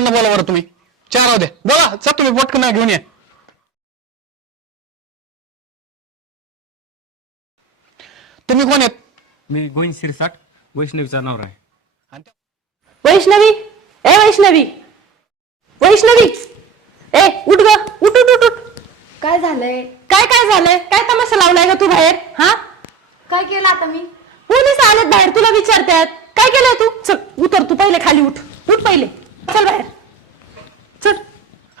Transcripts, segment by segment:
पोरांना बोला बरं तुम्ही. 4 राहू दे. बोला सर तुम्ही पटकन घेऊन या. तुम्ही कोण आहेत? मी गोविंद शिरसाट, वैष्णवीचा नवरा आहे. वैष्णवी, ए वैष्णवी, वैष्णवी, ए उठ ग, उठ उठ उठ उठ. काय झालंय? काय काय झालंय? काय तमाशा लावलाय का तू बाहेर? हा, काय केलं आता मी? पोलीस आलेत बाहेर, तुला विचारतात काय केलंय तू. चल उतर, तू पहिले खाली उठ, उठ पहिले, चल बाहेर चल.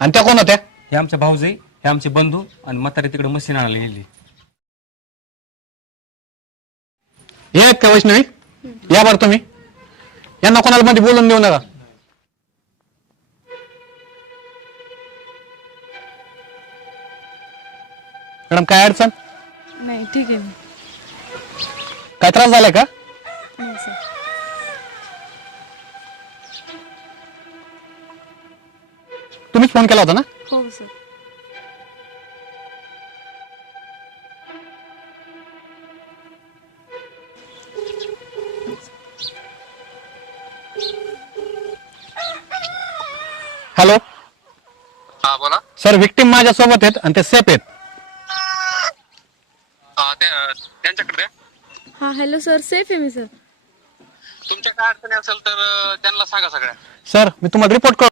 आणि त्या कोण होत्या? हे आमच्या भाऊजाई, हे आमचे बंधू आणि म्हातारे तिकडे मशीन आणायला गेली. हे आहेत का वैष्णवी? या बरं तुम्ही. यांना कोणाला मध्ये बोलून देऊ नका. मॅडम काय अडचण? नाही ठीक आहे. काय त्रास झालाय का? नाही सर. तुम्हीच फोन केला होता ना? हो सर. हॅलो हा बोला. सर, विक्टीम माझ्या सोबत आहेत आणि ते सेफ आहेत. त्यांच्याकडे द्या. हा हॅलो सर, सेफ आहे मी सर. तुमच्या काय अडचणी असेल तर त्यांना सांगा सगळ्या. सर मी तुम्हाला रिपोर्ट